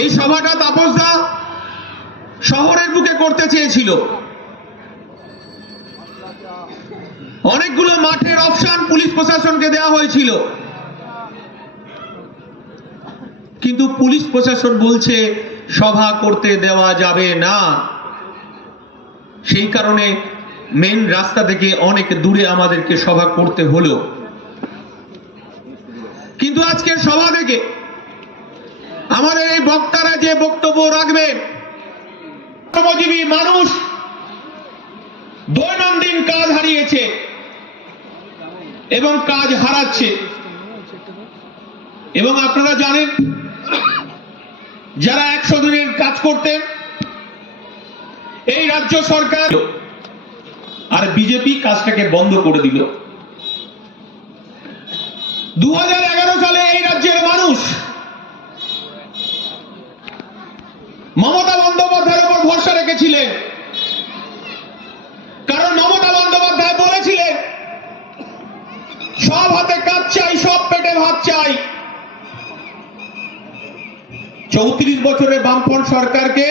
এই সভাটা তাপসদা শহরের বুকে করতে চেয়েছিল। অনেকগুলো মাঠের অপশন পুলিশ প্রশাসনকে দেওয়া হয়েছিল, কিন্তু পুলিশ প্রশাসন বলছে সভা করতে দেওয়া যাবে না। সেই কারণে মেন রাস্তা থেকে অনেক দূরে আমাদেরকে সভা করতে হলো। কিন্তু আজকের সভা থেকে আমাদের এই বক্তারা যে বক্তব্য রাখবেন, শ্রমজীবী মানুষ দৈনন্দিন কাজ হারিয়েছে এবং কাজ হারাচ্ছে। এবং আপনারা জানেন, যারা 100 দিনের কাজ করতেন এই রাজ্য সরকার আর বিজেপি কাজটাকে বন্ধ করে দিল। 2011 সালে এই রাজ্যের মানুষ মমতা বন্দ্যোপাধ্যায়ের উপর ভরসা রেখেছিলেন, কারণ মমতা বন্দ্যোপাধ্যায় বলেছিলেন সব হাতে কাজ চাই, সব পেটে ভাত চাই। 34 বছরের বামফ্রন্ট সরকারকে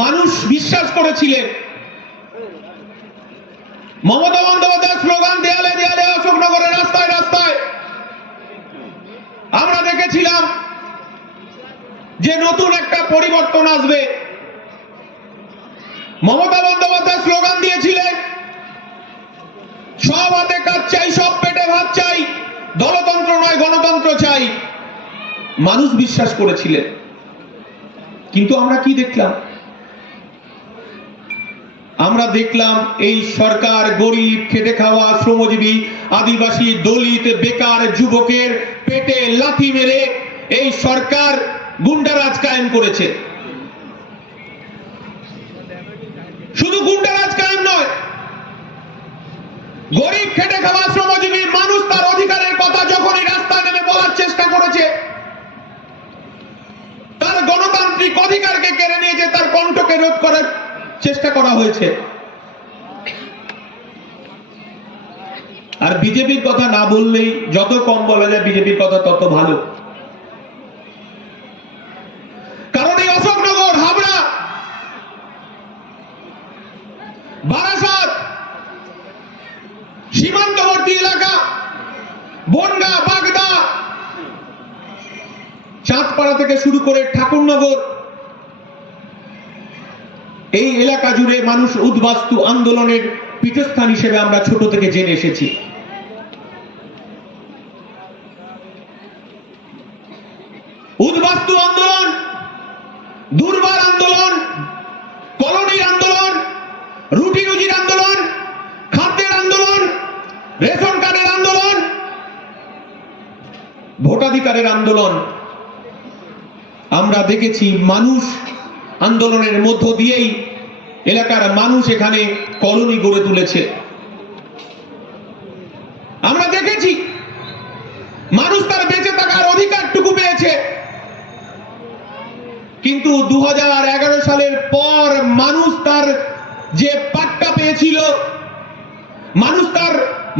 মানুষ বিশ্বাস করেছিলেন। মমতা বন্দ্যোপাধ্যায়ের স্লোগান দেয়ালে দেয়ালে, অশোকনগরের রাস্তায় রাস্তায়। আমরা দেখেছিলাম যে নতুন একটা পরিবর্তন আসবে। মমতা বন্দ্যোপাধ্যায় স্লোগান দিয়েছিলেন সব হাতে কাজ চাই, সব পেটে ভাত চাই, দলতন্ত্র নয় গণতন্ত্র চাই। মানুষ বিশ্বাস করেছিলেন, কিন্তু আমরা কি দেখলাম? আমরা দেখলাম এই সরকার গরিব, খেটে খাওয়া, শ্রমজীবী, আদিবাসী, দলিত, বেকার, যুবকের পেটে লাথি মেরে এই সরকার গুন্ডারাজ কায়েম করেছে। শুধু গুন্ডারাজ কায়েম নয়, গরিব, খেটে খাওয়া, শ্রমজীবী মানুষ তার অধিকারের কথা যখনই রাস্তায় নেমে বলার চেষ্টা করেছে, তার গণতান্ত্রিক অধিকারকে কেড়ে নিয়েছে, তার কণ্ঠকে রোধ করার চেষ্টা করা হয়েছে। আর বিজেপির কথা না বললেই, যত কম বলা যায় বিজেপির কথা তত ভালো। কারণ এই অশোকনগর, হাবড়া, বারাসাত, সীমান্তবর্তী এলাকা, বনগা, বাগদা, চাঁদপাড়া থেকে শুরু করে ঠাকুরনগর, এই এলাকা জুড়ে মানুষ উদ্বাস্তু আন্দোলনের পীঠস্থান হিসেবে আমরা ছোট থেকে জেনে এসেছি। উদ্বাস্তু আন্দোলন, দুর্বার আন্দোলন, কলোনির আন্দোলন, রুটি রুজির আন্দোলন, খাদ্যের আন্দোলন, রেশন কার্ডের আন্দোলন, ভোটাধিকারের আন্দোলন। আমরা দেখেছি মানুষ আন্দোলনের মধ্য দিয়েই এলাকার মানুষ এখানে কলোনি গড়ে তুলেছে। আমরা দেখেছি মানুষ তার বেঁচে থাকার অধিকারটুকু পেয়েছে। কিন্তু 2011 সালের পর মানুষ তার যে পাট্টা পেয়েছিল, মানুষ তার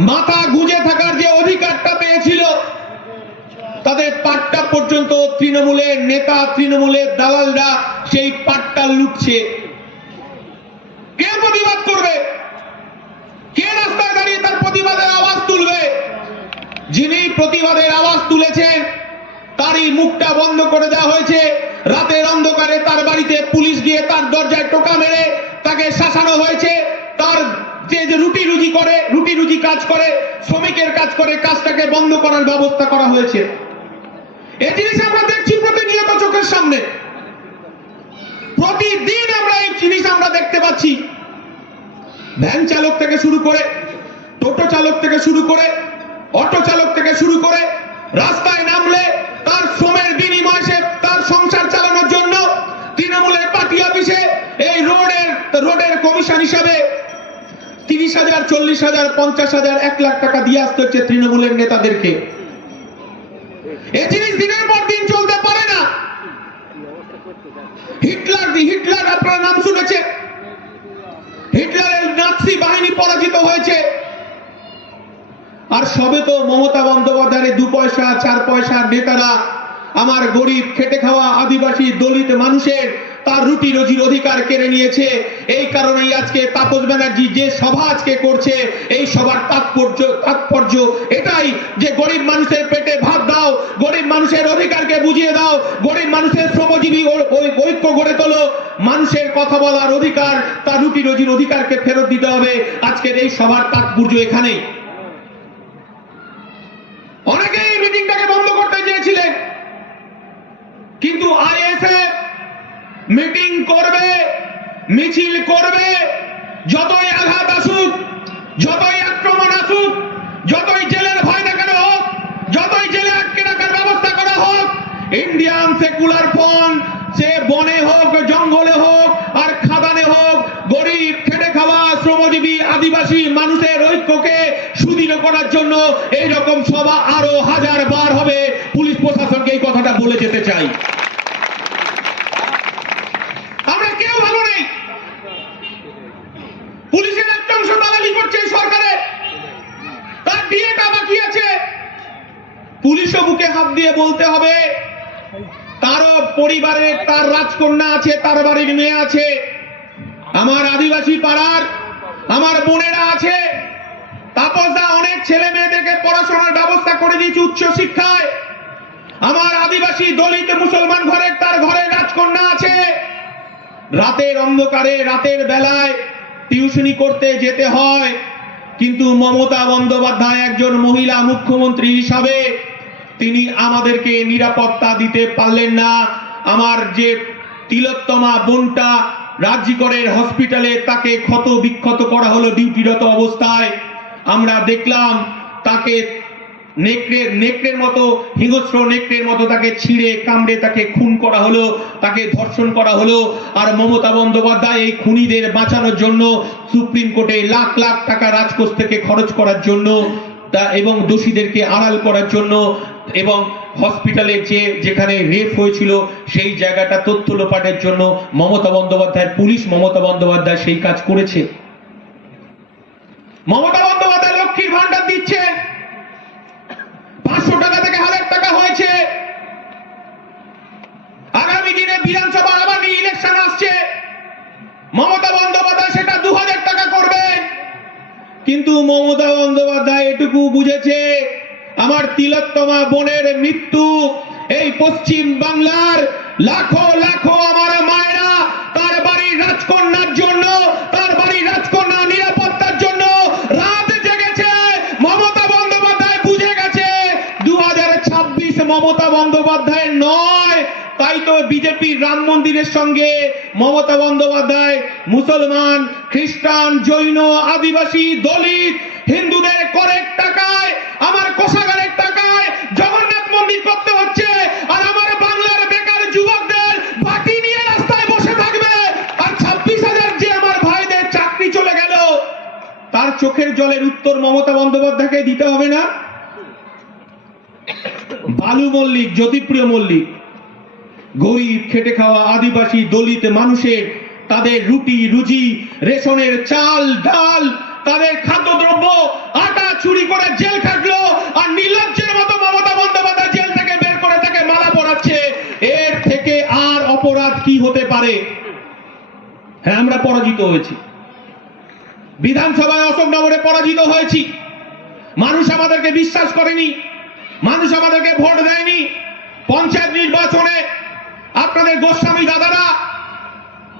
মাথা গুঁজে থাকার যে অধিকারটা পেয়েছিল, তাদের পাট্টা পর্যন্ত তৃণমূলের নেতা, তৃণমূলের দালালরা সেই পাট্টা লুটছে। কে প্রতিবাদ করবে? কে রাস্তায় দাঁড়িয়ে তার প্রতিবাদের আওয়াজ তুলবে? যিনি প্রতিবাদের আওয়াজ তুলেছেন তারই মুখটা বন্ধ করে দেওয়া হয়েছে। রাতের অন্ধকারে তার বাড়িতে পুলিশ গিয়ে তার দরজায় টোকা মেরে তাকে শাসানো হয়েছে। তার যে রুটি রুজি করে, রুটি রুজি কাজ করে, শ্রমিকের কাজ করে, কাজটাকে বন্ধ করার ব্যবস্থা করা হয়েছে। এই জিনিস আমরা দেখছি প্রতিনিয়ত চোখের সামনে। প্রতিদিন আমরা এই জিনিস আমরা দেখতে পাচ্ছি। ভ্যান চালক থেকে শুরু করে, টোটো চালক থেকে শুরু করে, অটো চালক থেকে শুরু করে, রাস্তায় নামলে তার শ্রমের বিনিময়ে সে তার সংসার চালানোর জন্য তৃণমূলের পার্টি অফিসে এই রোডের কমিশন হিসাবে 30,000, 40,000, 50,000, 1 লাখ টাকা দিয়ে আসতে হচ্ছে তৃণমূলের নেতাদেরকে। এই জিনিস দিনের পর দিন চলতে পারে না। হিটলার আপনারা নাম শুনেছেন? হিটলারের নাৎসি বাহিনী পরাজিত হয়েছে। আর সবে তো মমতা বন্দ্যোপাধ্যায়ের 2 পয়সা 4 পয়সার নেতারা আমার গরিব খেটে খাওয়া আদিবাসী দলিত মানুষের তার রুটি রুজির অধিকার কেড়ে নিয়েছে। এই কারণেই আজকে তাপস ব্যানার্জি যে সভা আজকে করছে, এই সভার তাৎপর্য এটাই যে গরিব মানুষের পেটে ভাত দাও, গরিব মানুষের অধিকারকে বুঝিয়ে দাও, গরিব মানুষের শ্রমজীবী ঐক্য গড়ে তোলো, মানুষের কথা বলার অধিকার, তার রুটি রুজির অধিকারকে ফেরত দিতে হবে। আজকের এই সভার তাৎপর্য এখানেই। অনেকেই এই মিটিংটাকে বন্ধ করতে চেয়েছিলেন, কিন্তু আইএসএফ মিটিং করবে, মিছিল করবে, যতই আঘাত আসুক, যতই আক্রমণ আসুক, যতই জেলের ভয় দেখানো হোক, যতই জেলে আটকে রাখার ব্যবস্থা করা হোক, ইন্ডিয়ান সেকুলার ফ্রন্ট সে বনে হোক, জঙ্গলে হোক আর খাদানে হোক, গরিব খেটে খাওয়া শ্রমজীবী আদিবাসী মানুষের ঐক্যকে সুদৃঢ় করার জন্য এইরকম সভা আরো হাজার বার হবে। পুলিশ প্রশাসনকে এই কথাটা বলে যেতে চাই। পুলিশের একটা অংশ দালালি করছে সরকারের, তার ডিএটা বাকি আছে। পুলিশও বুকে হাত দিয়ে বলতে হবে, তারও পরিবারে তার রাজকন্যা আছে, তার বাড়ির মেয়ে আছে। আমার আদিবাসী পাড়ার আমার বোনেরা আছে। তাপসদা অনেক ছেলে মেয়েদেরকে পড়াশোনার ব্যবস্থা করে দিয়েছে উচ্চ শিক্ষায়। আমার আদিবাসী দলিত মুসলমান ঘরের তার ঘরে রাজকন্যা আছে। রাতের অন্ধকারে রাতের বেলায় টিউশনি করতে যেতে হয়, কিন্তু মমতা বন্দ্যোপাধ্যায় একজন মহিলা মুখ্যমন্ত্রী হিসাবে তিনি আমাদেরকে নিরাপত্তা দিতে পারলেন না। আমার যে তিলোত্তমা বোনটা রাজ্যিকরের হসপিটালে তাকে ক্ষত বিক্ষত করা হলো ডিউটিরত অবস্থায়। আমরা দেখলাম তাকে নেকড়ের মতো, হিংস্র নেকড়ের মতো তাকে ছিঁড়ে কামড়ে তাকে খুন করা হলো, তাকে ধর্ষণ করা হলো। আর মমতা বন্দ্যোপাধ্যায় এই খুনিদের বাঁচানোর জন্য সুপ্রিম কোর্টে লাখ লাখ টাকা রাজকোষ থেকে খরচ করার জন্য এবং দোষীদেরকে আড়াল করার জন্য এবং হসপিটালে যেখানে রেপ হয়েছিল সেই জায়গাটা তথ্য লোপাটের জন্য মমতা বন্দ্যোপাধ্যায়ের পুলিশ, মমতা বন্দ্যোপাধ্যায় সেই কাজ করেছে। মমতা বন্দ্যোপাধ্যায় লক্ষ্মীর ভান্ডার দিচ্ছে, 500 টাকা থেকে 1000 টাকা হয়েছে। আগামী দিনে বিধানসভা আবার ইলেকশন আসছে, মমতা বন্দ্যোপাধ্যায় সেটা 2000 টাকা করবে। কিন্তু মমতা বন্দ্যোপাধ্যায় এটুকু বুঝেছে, আমার তিলোত্তমা বোনের মৃত্যু এই পশ্চিম বাংলার লাখো লাখো আমার মায়েরা তার বাড়ির রাজকন্যার জন্য, তার বাড়ির রাজকন্যা নিরাপত্তার জন্য রাত জেগেছে। মমতা বন্দ্যোপাধ্যায় বুঝে গেছে 2026 মমতা বন্দ্যোপাধ্যায়ের নয়। তাই তো বিজেপির রাম মন্দিরের সঙ্গে মমতা বন্দ্যোপাধ্যায় মুসলমান, খ্রিস্টান, জৈন, আদিবাসী, দলিত, হিন্দুদের করের টাকায়, আমার কোষাগারের টাকায় জগন্নাথ মন্দির করতে হচ্ছে। আর আমার বাংলার বেকার যুবকদের বাটি নিয়ে রাস্তায় বসে থাকবে। আর 26,000 যে আমার ভাইদের চাকরি চলে গেল, তার চোখের জলের উত্তর মমতা বন্দ্যোপাধ্যায়কে দিতে হবে না? বালু মল্লিক, জ্যোতিপ্রিয় মল্লিক গরিব খেটে খাওয়া আদিবাসী দলিত মানুষের তাদের রুটি রুজি, রেশনের চাল ডাল, তাদের খাদ্যদ্রব্য, আটা চুরি করে জেল খাটলো। আর নির্লজ্জের মতো মমতা বন্দ্যোপাধ্যায় জেল থেকে বের করে তাকে মালা পরাচ্ছে। এর থেকে আর অপরাধ কি হতে পারে? হ্যাঁ, আমরা পরাজিত হয়েছি, বিধানসভায় অশোকনগরে পরাজিত হয়েছি। মানুষ আমাদেরকে বিশ্বাস করেনি, মানুষ আমাদেরকে ভোট দেয়নি। পঞ্চায়েত নির্বাচনে আপনাদের গোস্বামী দাদারা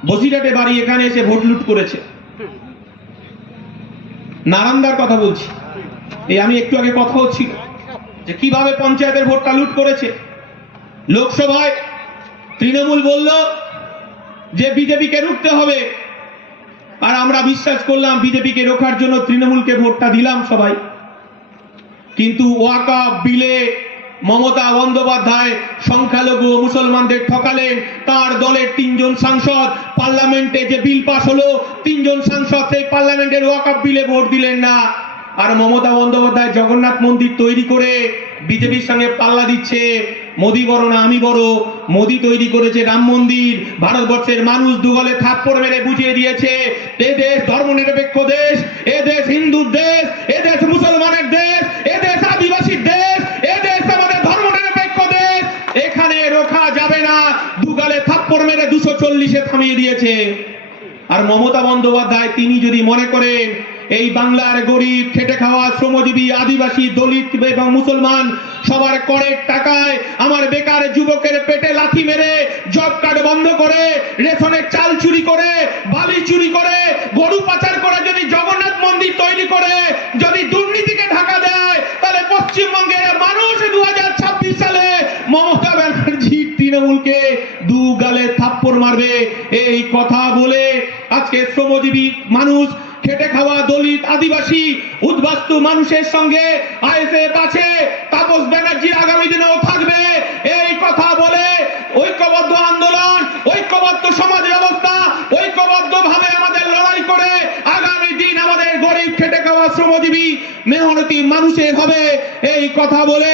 বসিরহাটে বাড়ি এখানে এসে ভোট লুট করেছে। নারান্দার কথা বলছি, এই আমি একটু আগে কথা হচ্ছিল যে কিভাবে পঞ্চায়েতের ভোটটা লুট করেছে। লোকসভায় তৃণমূল বলল যে বিজেপিকে রুখতে হবে, আর আমরা বিশ্বাস করলাম বিজেপিকে রোখার জন্য তৃণমূলকে ভোটটা দিলাম সবাই। কিন্তু ওয়াকফ বিলে মমতা বন্দ্যোপাধ্যায় সংখ্যালঘু মুসলমানদের ঠকালেন। তার দলের 3 জন সাংসদ পার্লামেন্টে যে বিল পাস হলো, 3 জন সাংসদ সেই পার্লামেন্টের ওয়াকফ বিলে ভোট দিলেন না। আর মমতা বন্দ্যোপাধ্যায় জগন্নাথ মন্দির তৈরি করে বিজেপির সঙ্গে পাল্লা দিচ্ছে। মোদি বড় না আমি বড়, মোদি তৈরি করেছে রাম মন্দির। ভারতবর্ষের মানুষ দুগলে থাপ্পড় মেরে বুঝিয়ে দিয়েছে এ দেশ ধর্মনিরপেক্ষ দেশ, এ দেশ হিন্দুর দেশ, এ দেশ মুসলমানের দেশ, এ দেশ আদিবাসীর দেশ, এ দেশ আমাদের ধর্মনিরপেক্ষ দেশ। এখানে 240-এ থামিয়ে দিয়েছে। আর মমতা বন্দ্যোপাধ্যায় তিনি যদি মনে করেন এই বাংলার গরিব খেটে খাওয়া শ্রমজীবী আদিবাসী দলিত এবং মুসলমান সবার করের টাকায় আমার বেকার যুবকের পেটে লাথি মেরে জব কার্ড বন্ধ করে রেশনের চাল চুরি করে বালি চুরি করে গরু পাচার করে যদি জগন্নাথ মন্দির তৈরি করে যদি দুর্নীতিকে ঢাকা দেয়, তাহলে পশ্চিমবঙ্গের মানুষ 2026 সালে মমতা ব্যানার্জি তৃণমূলকে দু গালে থাপ্পড় মারবে। এই কথা বলে আজকে শ্রমজীবী মানুষ খেটে খাওয়া দলিত আদিবাসী উদ্বাস্তু মানুষের সঙ্গে আইএসএফ আছে, তাপস ব্যানার্জি আগামী দিনেও থাকবে। এই কথা বলে ঐক্যবদ্ধ আন্দোলন, ঐক্যবদ্ধ সমাজ ব্যবস্থা, ঐক্যবদ্ধ ভাবে আমাদের লড়াই করে আগামী দিন আমাদের গরিব খেটে খাওয়া শ্রমজীবী মেহনতি মানুষের হবে। এই কথা বলে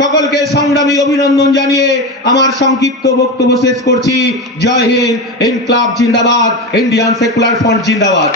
সকলকে সংগ্রামী অভিনন্দন জানিয়ে আমার সংক্ষিপ্ত বক্তব্য শেষ করছি। জয় হিন্দ, ইনকলাব জিন্দাবাদ, ইন্ডিয়ান সেকুলার ফ্রন্ট জিন্দাবাদ।